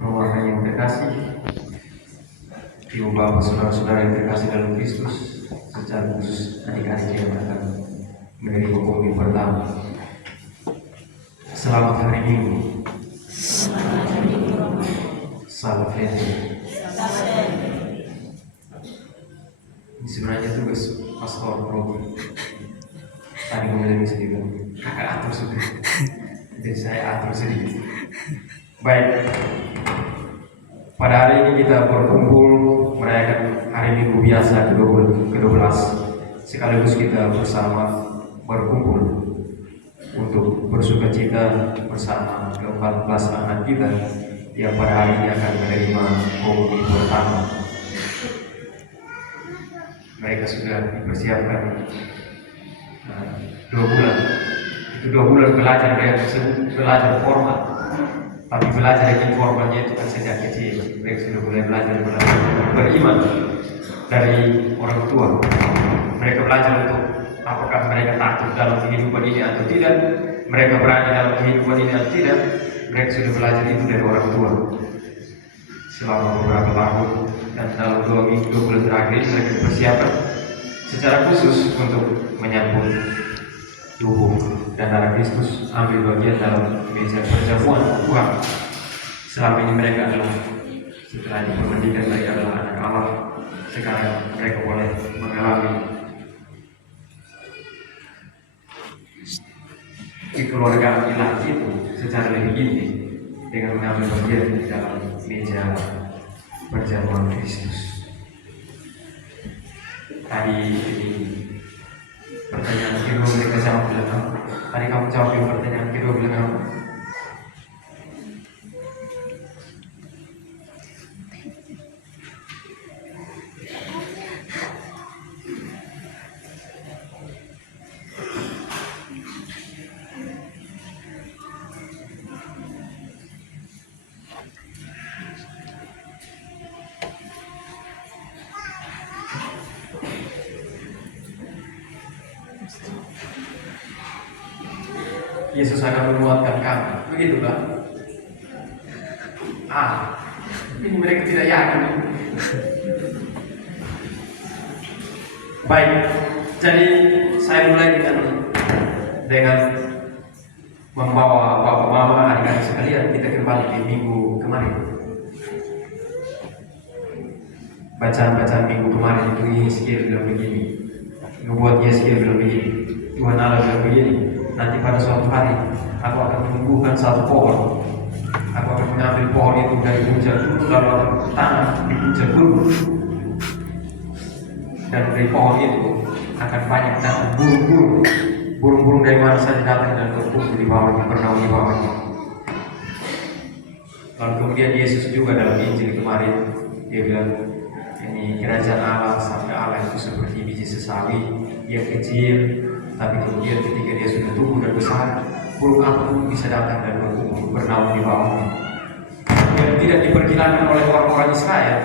Romakan yang terkasih, Ibu Bapak saudara-saudara yang terkasih dalam Kristus, secara khusus adik-adik yang akan menerima komunion pertama. Selamat hari Minggu. Salam Ini sebenarnya tugas pastor Robi. Tadi kemudian sendiri, kakak atur sudah. Jadi saya atur sedikit. Baik. Pada hari ini kita berkumpul merayakan hari Minggu biasa ke-12. Sekaligus kita bersama berkumpul untuk bersukacita bersama ke-14 anak kita yang pada hari ini akan menerima komunion pertama. Mereka sudah dipersiapkan 2 bulan. Itu 2 bulan belajar yang disebut belajar formal. Tapi belajar yang informalnya itu kan sejak kecil. Mereka sudah mulai belajar beriman dari orang tua. Mereka belajar untuk apakah mereka takut dalam kehidupan ini atau tidak. Mereka berani dalam kehidupan ini atau tidak. Mereka sudah belajar itu dari orang tua selama beberapa tahun. Dan dalam 2 bulan terakhir ini mereka dipersiapkan secara khusus untuk menyambut tubuh dan darah Kristus, ambil bagian dalam meja perjamuan Tuhan. Selama ini mereka adalah, setelah dipermandikan, mereka adalah anak Allah. Sekarang mereka boleh mengalami kekeluargaan ilahi itu secara lebih inti dengan mengambil bagian di dalam meja perjamuan Kristus. Tadi pertanyaan kedua mereka jawab bilang apa? Tadi kamu jawab yang pertanyaan kedua bilang apa? Yesus akan menguatkan kamu, begitu kan? Ini mereka tidak yakin. Baik, jadi saya mulai dengan membawa bapak mama adik-adik sekalian kita kembali di minggu kemarin. Bacaan-bacaan minggu kemarin itu Yeskiel bilang begini, membuat Yeskiel bilang begini, Tuhan Allah bilang begini. Nanti pada suatu hari aku akan menumbuhkan satu pohon. Aku akan mengambil pohon itu dari puncak gunung lalu tanam di puncak gunung. Dan dari pohon itu akan banyak datang burung-burung. Burung-burung dari mana saja datang dan berkumpul di bawahnya, bernaung di bawahnya. Lalu kemudian Yesus juga dalam Injil kemarin dia bilang, ini kerajaan Allah sampai Allah itu seperti biji sesawi yang kecil. Tapi kemudian ketika dia sudah tumbuh dan besar, burung apapun bisa datang dan bernaung di bawahnya. Yang tidak diperkirakan oleh orang-orang Israel.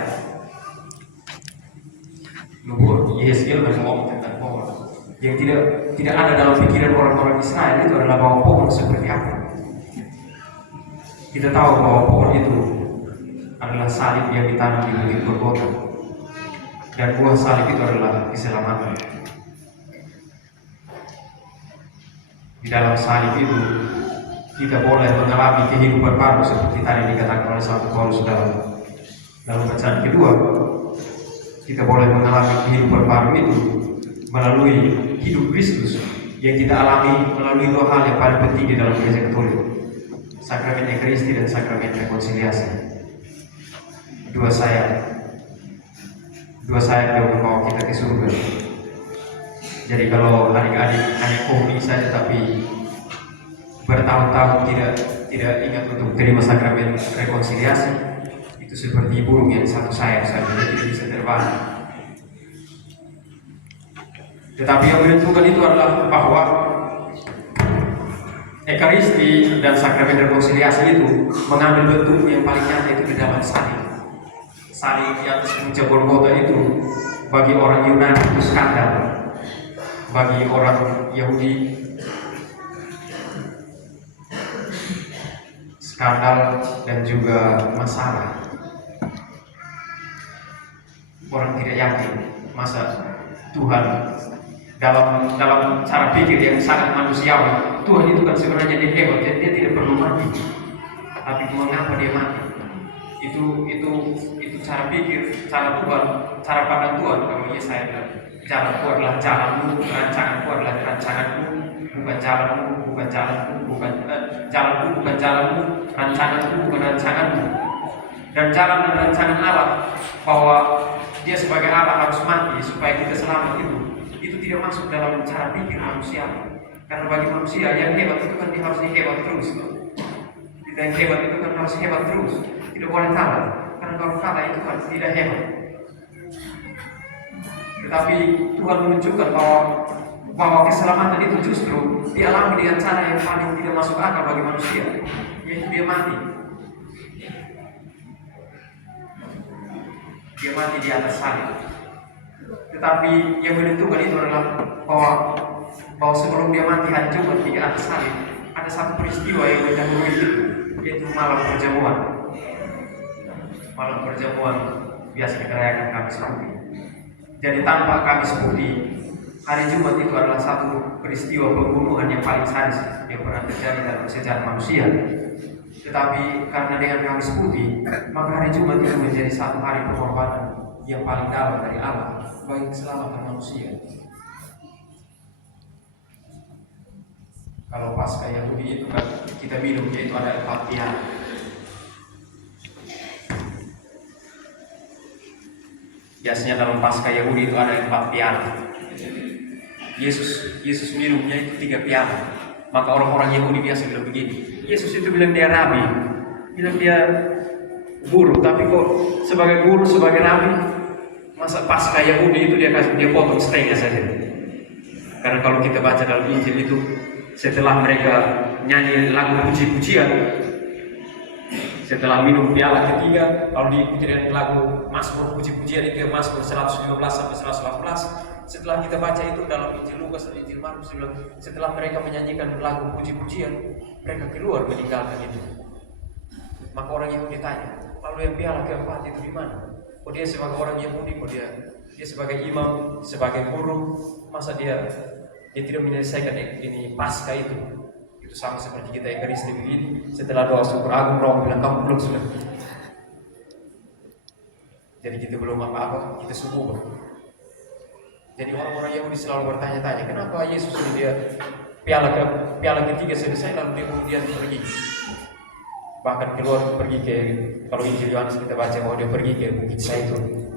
Nubuat Yeskiel ngomong tentang pohon. Yang tidak ada dalam pikiran orang-orang Israel itu adalah bahwa pohon seperti apa. Kita tahu bahwa pohon itu adalah salib yang ditanam di bukit Golgota. Dan buah salib itu adalah keselamatan. Di dalam salib itu kita boleh mengalami kehidupan baru seperti tadi dikatakan oleh Satu Paulus dalam bacaan kedua. Kita boleh mengalami kehidupan baru itu melalui hidup Kristus yang kita alami melalui 2 hal yang paling penting di dalam Gereja Katolik, sakramen Ekaristi dan sakramen rekonsiliasi. Dua sayap yang membawa kita ke surga. Jadi kalau adik-adik hanya kopi saja tapi bertahun-tahun tidak ingat untuk terima sakramen rekonsiliasi, itu seperti burung yang satu sayap saja, dia tidak bisa terbang. Tetapi yang menentukan itu adalah bahwa Ekaristi dan sakramen rekonsiliasi itu mengambil bentuk yang paling nyata itu di dalam salib. Salib di atas puncak Golgota itu bagi orang Yunani itu skandal. Bagi orang Yahudi skandal dan juga masalah. Orang tidak yakin masa Tuhan dalam cara pikir yang sangat manusiawi. Tuhan itu kan sebenarnya dia hebat, dia tidak perlu mati. Tapi mengapa dia mati? Itu cara pikir, cara Tuhan, cara pandang Tuhan. Kalau Yesaya bilang, jalanku adalah jalanmu, rancanganku adalah rancanganku, bukan jalanmu, bukan jalanku, jalanku bukan jalanmu, rancanganku bukan rancanganmu. Dan jalan dan rancangan Allah bahwa dia sebagai Allah harus mati supaya kita selamat itu tidak masuk dalam cara pikir manusia. Karena bagi manusia yang hebat itu kan dia harus hebat terus. Yang hebat itu kan harus hebat terus, tidak boleh kalah. Karena kalau kalah itu kan tidak hebat. Tetapi Tuhan menunjukkan bahwa keselamatan itu justru dialami dengan cara yang paling tidak masuk akal bagi manusia, yaitu dia mati. Dia mati di atas salib. Tetapi yang menentukan itu adalah bahwa sebelum dia mati hari Jumat di atas salib, ada satu peristiwa yang mendahului itu, yaitu malam perjamuan. Malam perjamuan biasa kita rayakan Kamis Putih. Jadi tanpa Kamis Putih, hari Jumat itu adalah satu peristiwa pembunuhan yang paling sadis yang pernah terjadi dalam sejarah manusia. Tetapi karena dengan Kamis Putih, maka hari Jumat itu menjadi satu hari pengorbanan yang paling dalam dari Allah bagi keselamatan manusia. Kalau Paskah Yahudi itu kan kita minum, yaitu ada 4 piala. Biasanya dalam Paskah Yahudi itu ada 4 piala. Yesus minumnya itu 3 piala. Maka orang-orang Yahudi biasa bilang begini, Yesus itu bilang dia rabi, bilang dia guru, tapi kok sebagai guru, sebagai rabi, masa Paskah Yahudi itu dia potong setengah saja. Karena kalau kita baca dalam Injil itu, setelah mereka nyanyi lagu puji-pujian, setelah minum piala ketiga, lalu diikuti dengan lagu Mazmur puji-pujian itu Mazmur 115 sampai 118. Setelah kita baca itu dalam Injil Lukas dan Injil Markus, setelah mereka menyanyikan lagu puji-pujian, mereka keluar meninggalkan itu. Maka orang Yahudi tanya, lalu yang piala keempat itu di mana? Oh, dia sebagai orang Yahudi, dia sebagai imam, sebagai guru, masa dia tidak menyelesaikan ini Paskah itu? Itu sama seperti kita Ekaristi begini, setelah doa syukur agung, Roh bilang kamu belum sudah. Jadi kita belum apa-apa, kita syukur. Jadi orang-orang Yahudi selalu bertanya-tanya, kenapa Yesus ini dia piala ketiga selesai lalu dia kemudian pergi. Bahkan keluar pergi ke, kalau Injil Yohanes kita baca bahwa dia pergi ke Bukit Zaitun.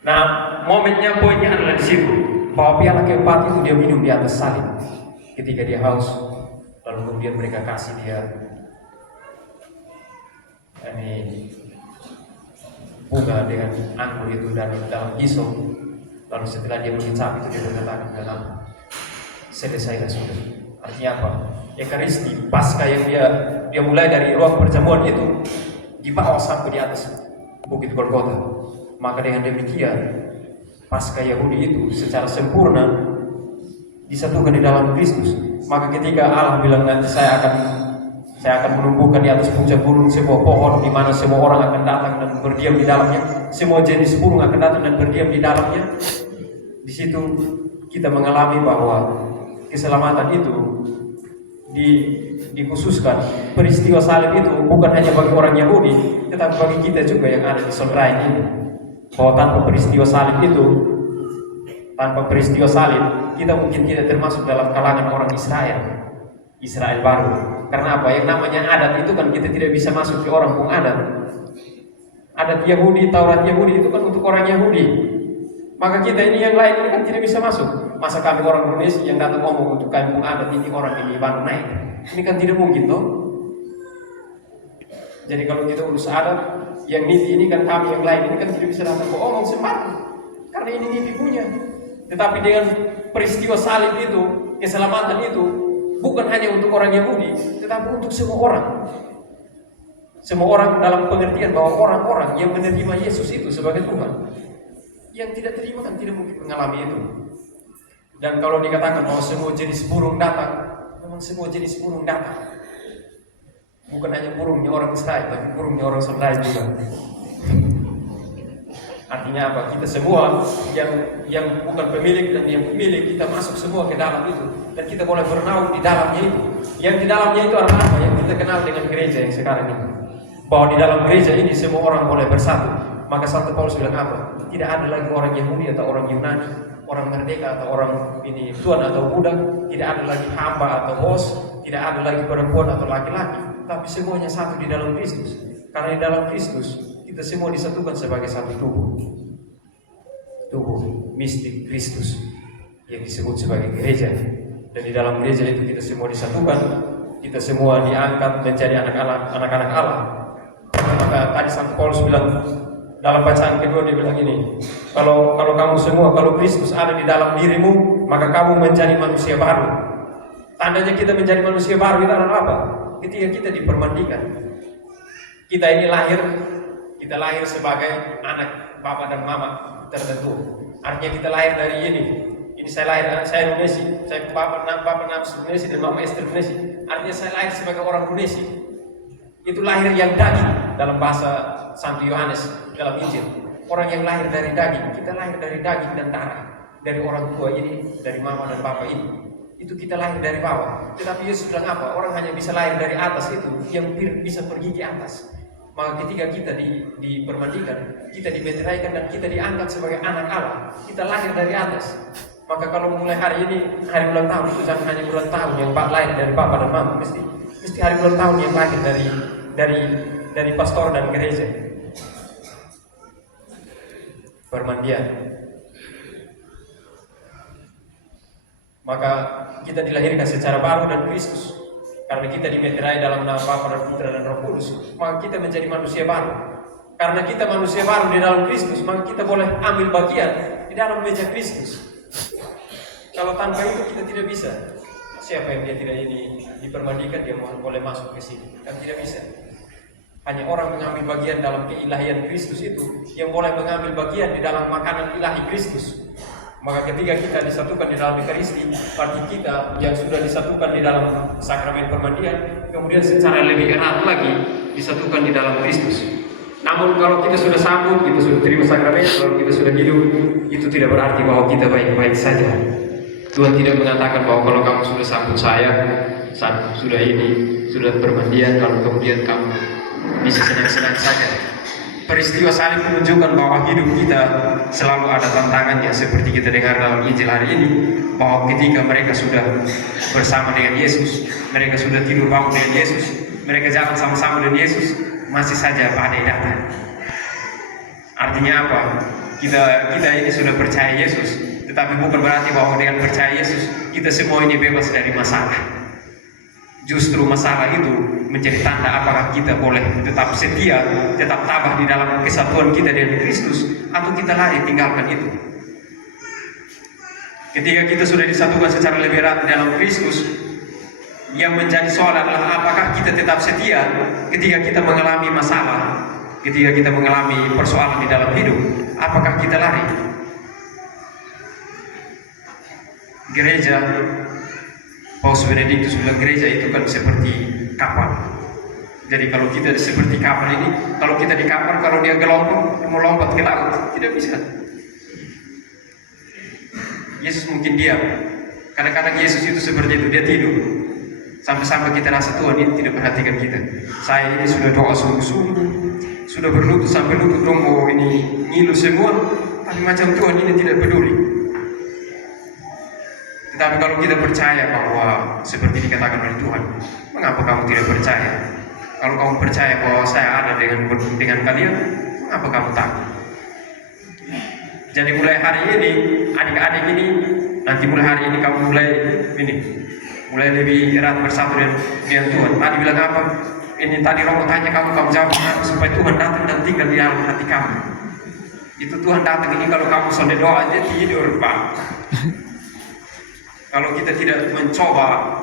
Nah, momennya, poinnya adalah di situ, bahwa piala keempat itu dia minum di atas salib ketika dia haus, lalu kemudian mereka kasih dia ini bunga dengan anggur itu dan dalam hisop. Lalu setelah dia mengucap itu dia berkata dalam selesai sudah. Artinya apa? Ekaristi Paskah yang dia mulai dari ruang perjamuan itu dibawa sampai di atas Bukit Golgota. Maka dengan demikian Paskah Yahudi itu secara sempurna disatukan di dalam Kristus. Maka ketika Allah bilang nanti saya akan menumbuhkan di atas puncak gunung sebuah pohon di mana semua orang akan datang dan berdiam di dalamnya, semua jenis burung akan datang dan berdiam di dalamnya. Di situ kita mengalami bahwa keselamatan itu dikhususkan. Peristiwa salib itu bukan hanya bagi orang Yahudi, tetapi bagi kita juga yang ada di Sonrain ini. Bahwa tanpa peristiwa salib kita mungkin tidak termasuk dalam kalangan orang Israel baru. Karena apa? Yang namanya adat itu kan kita tidak bisa masuk ke orang pun adat. Adat Yahudi, Taurat Yahudi itu kan untuk orang Yahudi. Maka kita ini yang lain ini kan tidak bisa masuk. Masa kami orang Indonesia yang datang ngomong untuk kampung adat ini orang ini baru naik. Ini kan tidak mungkin toh. Jadi kalau kita urus adat, yang ini kan kami yang lain ini kan tidak bisa datang ngomong sembarang. Karena ini punya. Tetapi dengan peristiwa salib itu, keselamatan itu bukan hanya untuk orang Yahudi, tetapi untuk semua orang. Semua orang dalam pengertian bahwa orang-orang yang menerima Yesus itu sebagai Tuhan. Yang tidak terima kan tidak mungkin mengalami itu. Dan kalau dikatakan bahwa semua jenis burung datang, memang semua jenis burung datang. Bukan hanya burungnya orang Israel, tapi burungnya orang lain juga. Artinya apa? Kita semua yang bukan pemilik dan yang pemilik, kita masuk semua ke dalam itu, dan kita boleh bernaung di dalamnya itu. Yang di dalamnya itu adalah apa? Yang kita kenal dengan gereja yang sekarang ini. Bahwa di dalam gereja ini semua orang boleh bersatu. Maka Santo Paulus bilang apa? Tidak ada lagi orang Yahudi atau orang Yunani, orang merdeka atau orang ini tuan atau budak, tidak ada lagi hamba atau bos, tidak ada lagi perempuan atau laki-laki, tapi semuanya satu di dalam Kristus. Karena di dalam Kristus kita semua disatukan sebagai satu tubuh mistik Kristus yang disebut sebagai gereja. Dan di dalam gereja itu kita semua disatukan, kita semua diangkat menjadi anak-anak Allah. Maka tadi Santo Paulus bilang dalam bacaan kedua, dia bilang ini, kalau kamu semua, kalau Kristus ada di dalam dirimu, maka kamu menjadi manusia baru. Tandanya kita menjadi manusia baru itu adalah apa? Ketika kita dipermandikan. Kita ini lahir sebagai anak bapa dan mama tertentu. Artinya kita lahir dari ini saya Indonesia, saya bapa nafsu Indonesia dan mama istri Indonesia. Artinya saya lahir sebagai orang Indonesia. Itu lahir yang daging dalam bahasa Santo Yohanes dalam Injil. Orang yang lahir dari daging, kita lahir dari daging dan darah, dari orang tua ini, dari mama dan papa ini. Itu kita lahir dari bawah. Tetapi Yesus bilang apa? Orang hanya bisa lahir dari atas itu, yang bisa pergi ke atas. Maka ketika kita dipermandikan, kita dimeteraikan dan kita diangkat sebagai anak Allah, kita lahir dari atas. Maka kalau mulai hari ini, hari ulang tahun itu jangan hanya ulang tahun yang lahir dari bapak dan mama, mesti hari ulang tahun yang lahir dari pastor dan gereja. Permandian. Maka kita dilahirkan secara baru dan Kristus. Karena kita dimeterai dalam nama Bapa dan Putra dan Roh Kudus, maka kita menjadi manusia baru. Karena kita manusia baru di dalam Kristus, maka kita boleh ambil bagian di dalam meja Kristus. Kalau tanpa itu kita tidak bisa. Siapa yang dia tidak ini dipermandikan, dia boleh masuk ke sini? Kan tidak bisa. Hanya orang mengambil bagian dalam keilahian Kristus itu yang boleh mengambil bagian di dalam makanan ilahi Kristus. Maka ketika kita disatukan di dalam Ekaristi, arti kita yang sudah disatukan di dalam sakramen permandian, kemudian secara lebih erat lagi disatukan di dalam Kristus. Namun kalau kita sudah sambut, kita sudah terima sakramen, kalau kita sudah hidup, itu tidak berarti bahwa kita baik-baik saja. Tuhan tidak mengatakan bahwa kalau kamu sudah sambut saya, sudah permandian, kalau kemudian kamu bisa senang-senang saja. Peristiwa salib menunjukkan bahwa hidup kita selalu ada tantangannya, seperti kita dengar dalam Injil hari ini, bahwa ketika mereka sudah bersama dengan Yesus, mereka sudah tidur bangun dengan Yesus, mereka jalan sama-sama dengan Yesus, masih saja badai datang. Artinya apa? Kita ini sudah percaya Yesus, tetapi bukan berarti bahwa dengan percaya Yesus kita semua ini bebas dari masalah. Justru masalah itu menjadi tanda apakah kita boleh tetap setia, tetap tabah di dalam kesatuan kita dengan Kristus, atau kita lari tinggalkan itu. Ketika kita sudah disatukan secara lebih erat dalam Kristus, yang menjadi soal adalah apakah kita tetap setia ketika kita mengalami masalah, ketika kita mengalami persoalan di dalam hidup, apakah kita lari? Gereja, Paus Benediktus bilang gereja itu kan seperti kapal. Jadi kalau kita seperti kapal ini, kalau kita di kapal, kalau dia gelombang, mau lompat ke laut, tidak bisa. Yesus mungkin diam. Kadang-kadang Yesus itu seperti itu, dia tidur. Sampai-sampai kita rasa Tuhan ini tidak perhatikan kita. Saya ini sudah doa sungguh-sungguh, sudah berlutut sampai lutut dongko ini ngilu semua, tapi macam Tuhan ini tidak peduli. Tetapi kalau kita percaya bahwa seperti dikatakan oleh Tuhan, mengapa kamu tidak percaya? Kalau kamu percaya bahwa saya ada dengan kalian, mengapa kamu takut? Jadi mulai hari ini, adik-adik ini, nanti mulai hari ini kamu mulai lebih erat bersatu dengan Tuhan. Tadi bilang apa? Ini tadi Romo tanya kamu jawab supaya Tuhan datang dan tinggal di dalam hati kamu. Itu Tuhan datang ini kalau kamu sudah doa aja tidur, Pak. Kalau kita tidak mencoba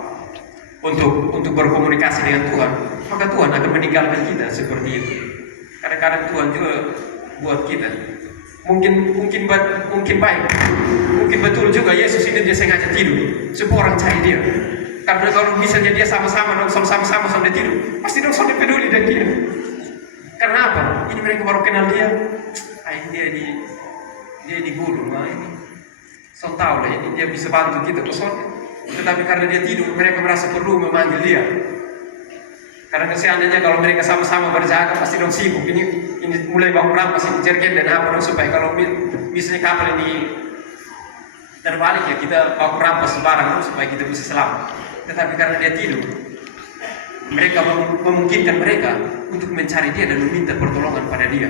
untuk berkomunikasi dengan Tuhan, maka Tuhan akan meninggalkan kita seperti itu. Kadang-kadang Tuhan juga buat kita mungkin baik, mungkin betul juga Yesus ini dia sengaja tidur supaya orang cari dia. Karena kalau misalnya dia sama-sama dong, sama-sama sampai tidur, pasti dong sampai peduli dan dia. Karena apa? Ini mereka baru kenal dia. Dia di guru, ini. So tahu lah ini dia bisa bantu kita pesona. Tetapi karena dia tidur, mereka merasa perlu memanggil dia. Karena seandainya kalau mereka sama-sama berjaga pasti dong sibuk. Ini mulai baku rampas ini jergen dan apa dong, supaya kalau misalnya kapal ini terbalik ya kita baku rampas barang supaya kita bisa selamat. Tetapi karena dia tidur, mereka memungkinkan mereka untuk mencari dia dan meminta pertolongan pada dia.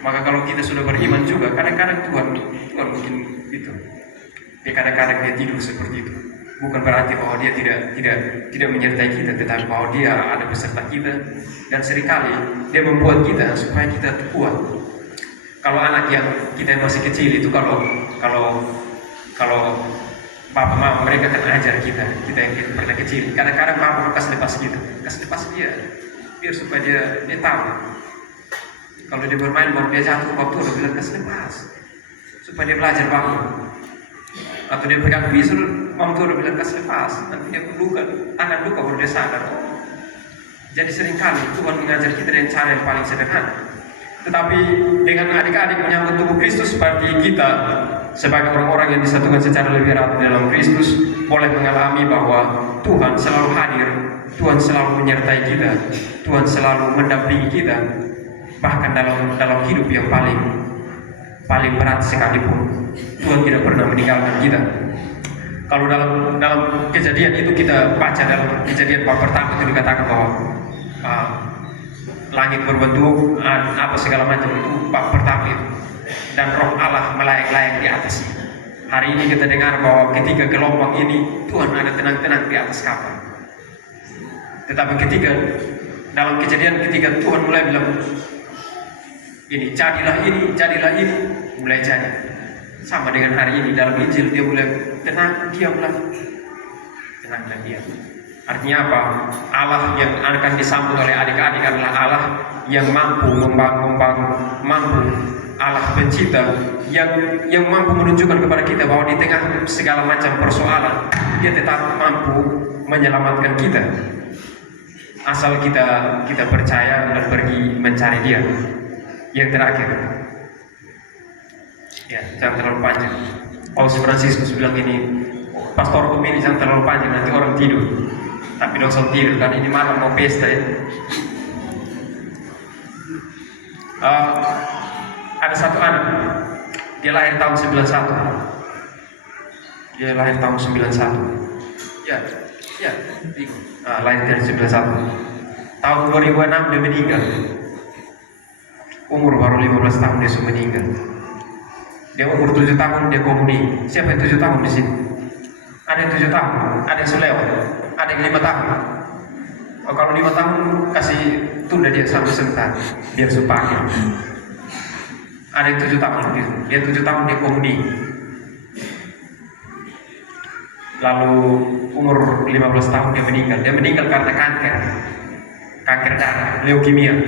Maka kalau kita sudah beriman juga, kadang-kadang Tuhan mungkin itu. Dia kadang-kadang dia tidur seperti itu. Bukan berarti bahwa dia tidak menyertai kita, tetapi bahwa dia ada beserta kita dan seringkali dia membuat kita supaya kita kuat. Kalau anak yang kita yang masih kecil itu kalau Papa mama mereka kan ajar kita yang pernah kecil. Kadang-kadang papa kasih lepas dia, biar supaya dia tahu. Kalau dia bermain baru dia jatuh, waktu udah bilang kasih lepas, supaya dia belajar bangun. Atau dia pegang pisau, waktu udah bilang kasih lepas, nanti dia tangan luka baru dia sadar. Jadi seringkali Tuhan mengajar kita dengan cara yang paling sederhana. Tetapi dengan adik-adik menyambut tubuh Kristus seperti kita sebagai orang-orang yang disatukan secara lebih erat dalam Kristus boleh mengalami bahwa Tuhan selalu hadir, Tuhan selalu menyertai kita, Tuhan selalu mendampingi kita, bahkan dalam hidup yang paling berat sekalipun Tuhan tidak pernah meninggalkan kita. Kalau dalam kejadian itu kita baca dalam kejadian bab pertama itu dikatakan bahwa langit berbentuk apa segala macam itu bab pertama itu, dan roh Allah melayang-layang di atas. Hari ini kita dengar bahwa ketika gelombang ini Tuhan ada tenang-tenang di atas kapal. Tetapi ketika dalam kejadian ketika Tuhan mulai bilang ini jadilah ini mulai jadi. Sama dengan hari ini dalam Injil dia mulai tenang, diamlah, tenang dan diam. Artinya apa? Allah yang akan disambut oleh adik-adik adalah Allah yang mampu membangun, mampu Allah pencipta yang mampu menunjukkan kepada kita bahwa di tengah segala macam persoalan dia tetap mampu menyelamatkan kita, asal kita percaya dan pergi mencari dia. Yang terakhir, ya jangan terlalu panjang. Paus Fransiskus bilang ini, pastor ini jangan terlalu panjang nanti orang tidur. Tapi dong tidur kan ini malam mau pesta ya. Ada satu anak, dia lahir tahun 91. Lahir dari 91. Tahun 2006 dia meninggal. Umur baru 15 tahun dia sudah meninggal. Dia umur 7 tahun dia komuni. Siapa yang 7 tahun di sini? Ada yang 7 tahun, ada yang selewat, ada yang 5 tahun. Kalau 5 tahun kasih tunda dia sampai sebentar, biar supaya. Ada yang 7 tahun, dia 7 tahun dia komuni. Lalu umur 15 tahun dia meninggal. Dia meninggal karena kanker darah, leukemia.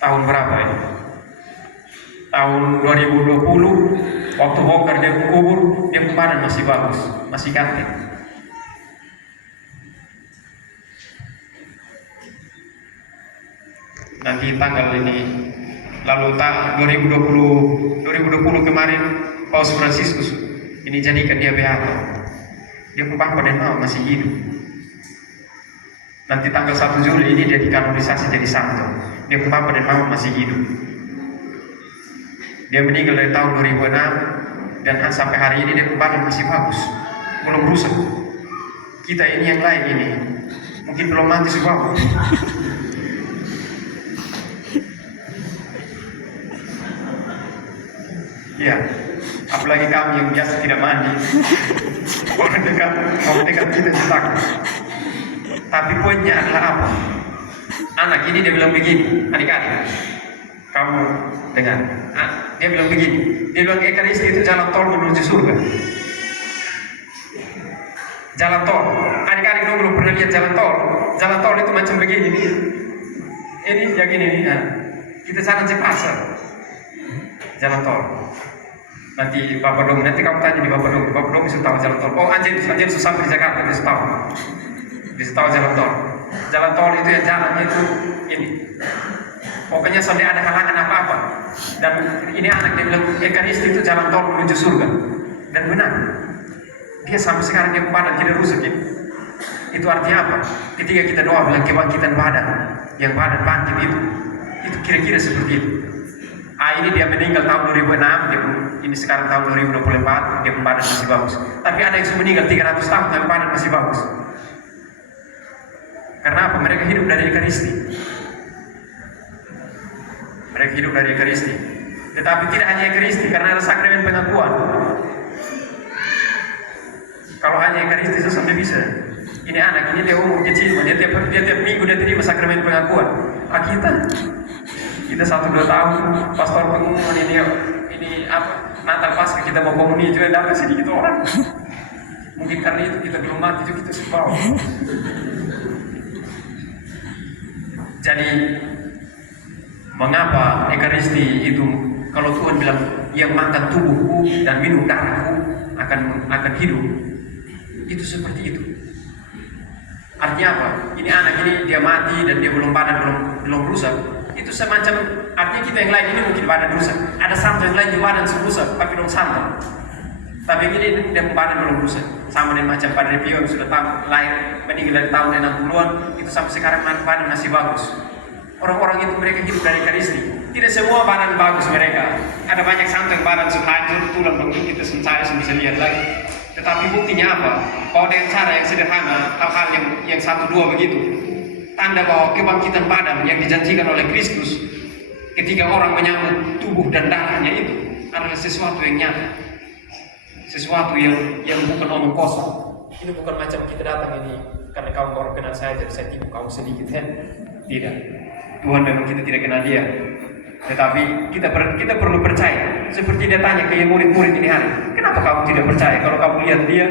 Tahun berapa ya? Tahun 2020, waktu bongkar dia kubur, dia badan masih bagus, masih ganteng. Nanti tanggal ini, lalu 2020 kemarin, Paus Fransiskus ini jadikan dia beata. Dia papa dan mama masih hidup. Nanti tanggal 1 Juli ini dia dikanonisasi jadi santo. Dia papa dan mama masih hidup. Dia meninggal dari tahun 2006 dan sampai hari ini dia badan masih bagus, belum rusak. Kita ini yang lain ini mungkin belum mati semua. Ya, apalagi kami yang biasa tidak mandi. Orang dekat kita takut. Tapi poinnya adalah apa? Anak ini dia bilang begini, adik-adik, kamu dengar. Dia bilang begini, dia bilang Ekaristi itu jalan tol menuju surga. Jalan tol, adik-adik dong belum pernah lihat jalan tol. Jalan tol itu macam begini nih. Ini yang ini nih. Kita jalan Cepasa, jalan tol. Nanti Bapak Dom, nanti kamu tanya di Bapak Dom bisa tahu jalan tol. Oh anjir susah sampai di Jakarta, bisa tahu jalan tol. Jalan tol itu yang jalannya itu ini. Pokoknya sampai ada halangan apa-apa. Dan ini anak yang bilang Ekaristi itu jalan tol menuju surga. Dan benar. Dia sampai sekarang dia badan tidak rusak ya. Itu artinya apa? Ketika kita doa bilang kebangkitan badan, yang badan bangkit itu kira-kira seperti itu. Ini dia meninggal tahun 2006, ini sekarang tahun 2024, dia badan masih bagus. Tapi ada yang sudah meninggal 300 tahun, tapi badan masih bagus. Karena apa? Mereka hidup dari Ekaristi. Mereka hidup dari Ekaristi. Tetapi tidak hanya Ekaristi, karena ada sakramen pengakuan. Kalau hanya Ekaristi itu sampai bisa. Ini anak, ini dia umur kecil, dia tiap minggu dia terima sakramen pengakuan. Kita 1-2 tahun pastor pengumuman ini apa Natal Paskah kita mau komuni juga dapat sedikit orang. Mungkin karena itu kita belum mati juga kita sebab. Jadi mengapa Ekaristi itu kalau Tuhan bilang yang makan tubuhku dan minum darahku akan hidup, itu seperti itu. Artinya apa? Ini anak ini dia mati dan dia belum rusak. Itu semacam artinya kita yang lain ini mungkin badan rusak. Ada santo yang lain juga badan rusak tapi belum santo. Tapi ini dia badan belum rusak. Sama dengan macam Padre Pio yang sudah lahir meninggal dari tahun 60-an itu sampai sekarang badan masih bagus. Orang-orang itu mereka hidup dari Ekaristi. Tidak semua badan bagus mereka. Ada banyak santo yang badan sudah hancur, tulang belum kita saya bisa lihat lagi. Tetapi buktinya apa? Bahwa dengan cara yang sederhana, hal-hal yang 1-2 begitu, tanda bahwa kebangkitan badan yang dijanjikan oleh Kristus ketika orang menyambut tubuh dan darahnya itu adalah sesuatu yang nyata, sesuatu yang bukan omong kosong. Ini bukan macam kita datang ini karena kamu baru kenal saya jadi saya tipu kamu sedikit, tidak. Tuhan memang kita tidak kenal dia, tetapi kita perlu percaya. Seperti dia tanya ke murid-murid ini hari, kenapa kamu tidak percaya? Kalau kamu lihat dia,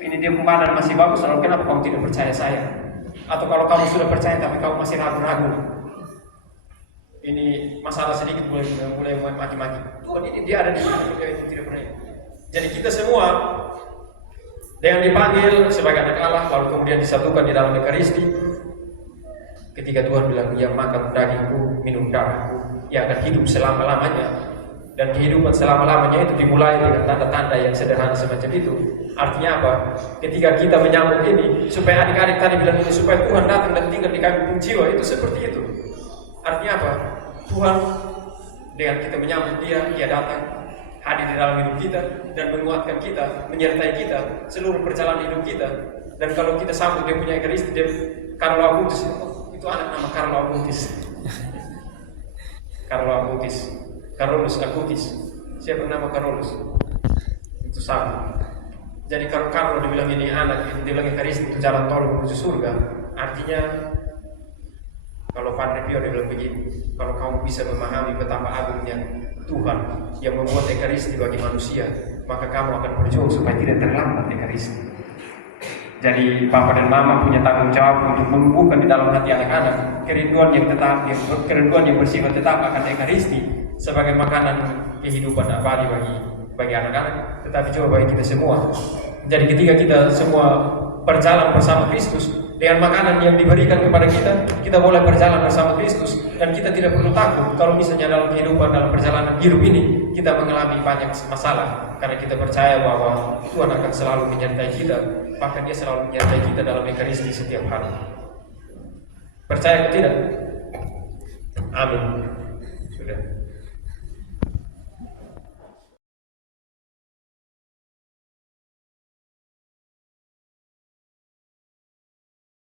ini dia badan masih bagus, lalu kenapa kamu tidak percaya saya? Atau kalau kamu sudah percaya tapi kamu masih ragu-ragu, ini masalah sedikit mulai maki-maki. Tuhan ini dia ada di mana? Dia itu tidak pernah. Jadi kita semua dengan dipanggil sebagai anak Allah, lalu kemudian disatukan di dalam Ekaristi. Ketika Tuhan bilang yang makan dagingku, minum darahku, ia akan hidup selama-lamanya. Dan kehidupan selama-lamanya itu dimulai dengan tanda-tanda yang sederhana semacam itu. Artinya apa? Ketika kita menyambut ini, supaya adik-adik tadi bilang ini, supaya Tuhan datang dan tinggal di kami jiwa, itu seperti itu. Artinya apa? Tuhan dengan kita menyambut dia datang, hadir di dalam hidup kita, dan menguatkan kita, menyertai kita, seluruh perjalanan hidup kita. Dan kalau kita sambut dia punya Ekaristi, dia Carlo Acutis, itu anak nama Carlo Acutis. Carolus Acutis. Siapa nama Carolus? Itu sama. Jadi kalau Carlo dibilang ini anak, dibilang Ekaristi itu jalan tol menuju surga. Artinya kalau Padre Pio dibilang begini, kalau kamu bisa memahami betapa agungnya Tuhan yang membuat Ekaristi bagi manusia, maka kamu akan berjuang supaya tidak terlambat Ekaristi. Jadi Papa dan Mama punya tanggung jawab untuk menumbuhkan di dalam hati anak-anak kerinduan yang bersifat tetap akan Ekaristi sebagai makanan kehidupan abadi bagi anak-anak, tetapi juga bagi kita semua. Jadi ketika kita semua berjalan bersama Kristus dengan makanan yang diberikan kepada kita boleh berjalan bersama Kristus dan kita tidak perlu takut kalau misalnya dalam kehidupan, dalam perjalanan hidup ini kita mengalami banyak masalah, karena kita percaya bahwa Tuhan akan selalu menyertai kita, bahkan dia selalu menyertai kita dalam Ekaristi setiap hari. Percaya atau tidak? Amin. Sudah.